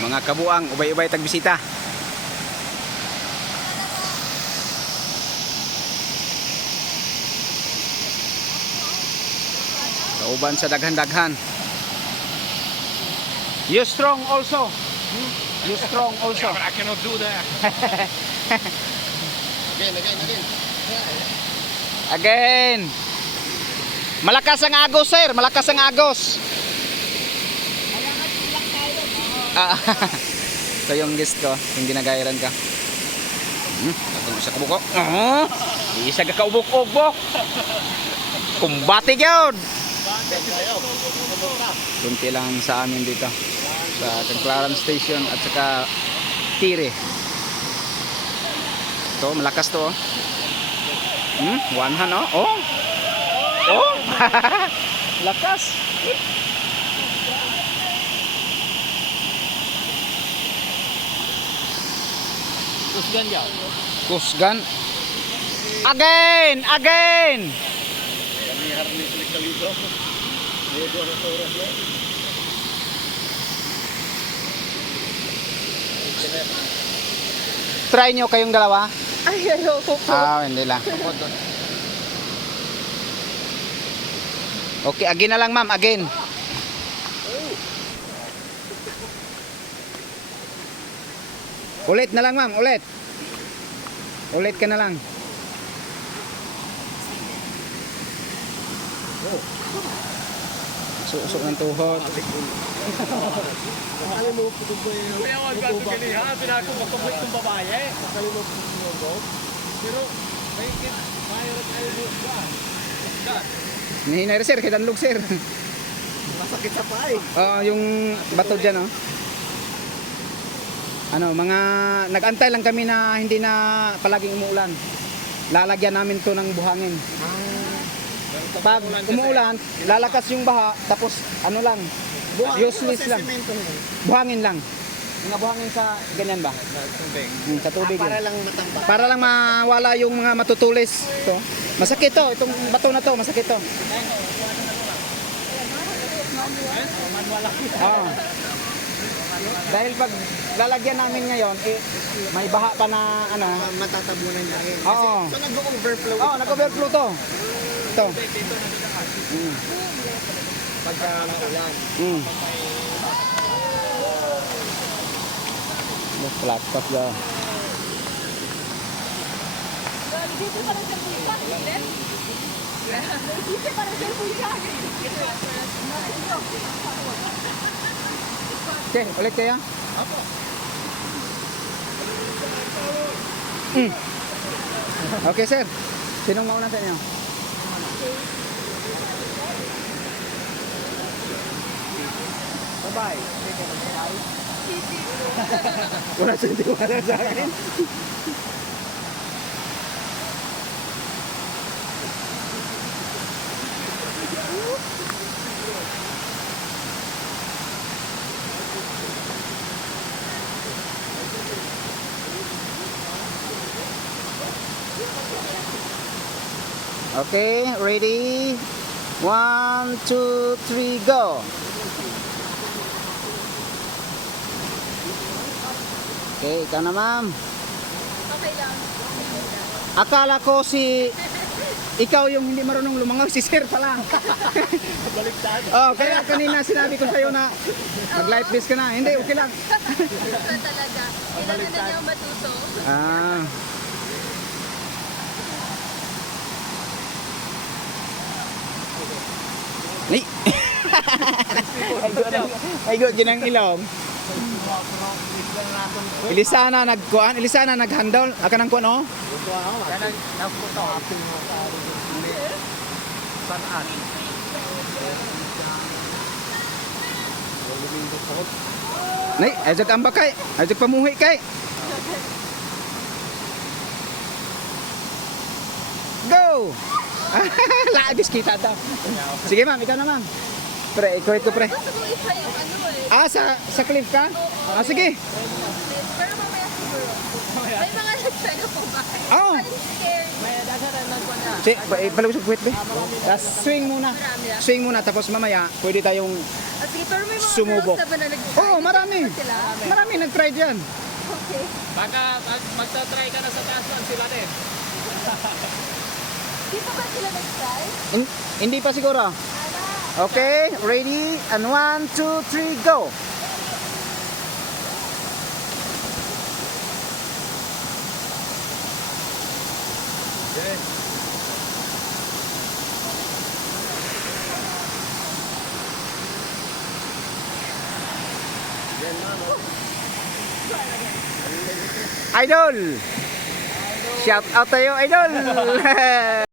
Mga kabuang, ubay-ubay tagbisita. Kauban sa daghan-daghan. You strong also. You strong also. Yeah, but I cannot do that. Again. Malakas ang agos, sir. Malakas ang agos. Ah, ito yung guest ko. Yung ginagairan ka. Atong isa kabuko. Isa ka kaubok-ubok. Kumbati yun. Kunti lang sa amin dito. Sa Tagclaran Station at saka Tire. Ito, malakas to. One hand, oh. Oh. Lakas. Kusgan yaw. Kusgan. Again. Kami harus klik libro. Dia dua orang ya. Try nyo kayong dalawa. Ay, ayoko po. Hindi lang. Okay, again na lang, ma'am. Again. Ulit na lang, ma'am. Ulit. Ulit ka na lang. Susok ng tuhod. Alam mo, putog ko yun. Kaya wag ba kini ha, pinako makabait ng babae. Alam mo, putog ko. Pero mahigit mayroon tayo ba? Nihinay rin, sir. Kitanlog, sir. Masakit sa paa eh. Yung bato dyan, oh. Mga nag-antay lang kami na hindi na palaging umuulan. Lalagyan namin to ng buhangin. Pag umuulan, lalakas yung baha, tapos useless lang. Buhangin lang. Mga buhangin sa ganyan ba? Sa tubig. Para yun. lang matambak. Para lang mawala yung mga matutulis. Ito. Masakit to, itong bato na to, masakit to. Oo. Dahil pag lalagyan namin ngayon, may baha pa na Matatabunan niya rin. Oo. So nag-overflow. Nag-overflow to. Ito. Pagka maulan. Laktas daw. Dito para sa pusa, Glenn. Dito para sa pusa. Okay, ulit kaya? Apo. Okay, sir. Sinong mauna sa inyo? Bye-bye. Wala siyang tiwala sa akin. Okay, ready? 1, 2, 3, go! Okay, ikaw na, ma'am. Okay lang. Akala ko ikaw yung hindi marunong lumangaw, si sir pa lang. Baliktad. Kaya kanina sinabi ko sa'yo na mag-life vest ka na. Hindi, okay lang. Ito talaga. Kailangan na niya matuto. Ay! Ay, good, ginang ilong. Ilisana nagkuan, Ilisana naghandle. Aka nang kuan, oh. Kanang naputo ating sanaan. Nay, ajak ambak kay. Ajak pamuhi kay. Go! Laagis kita daw. Sige, ma'am, ikaw na, ma'am. Pre, ikaw ito, pre. Gusto ko isa yung sa Sa cliff ka? Sige. Pero mamaya siguro. May mga nagsano po ba? Oo. I'm scared. May dasa rin lang ko na. Si, palusog puwet be. Tapos swing muna. Marami ah. Swing muna tapos mamaya pwede tayong Ah, sige, pero may mga Sumubok. girls na ba na nag- Oo, marami. Sila? Marami nag-try diyan. Okay. Baka magta-try ka na sa taas nun, sila din. Di pa ba sila nag-try? Hindi pa siguro. Ala. Okay, ready? And 1, 2, 3, go! Idol! Shout out tayo, Idol!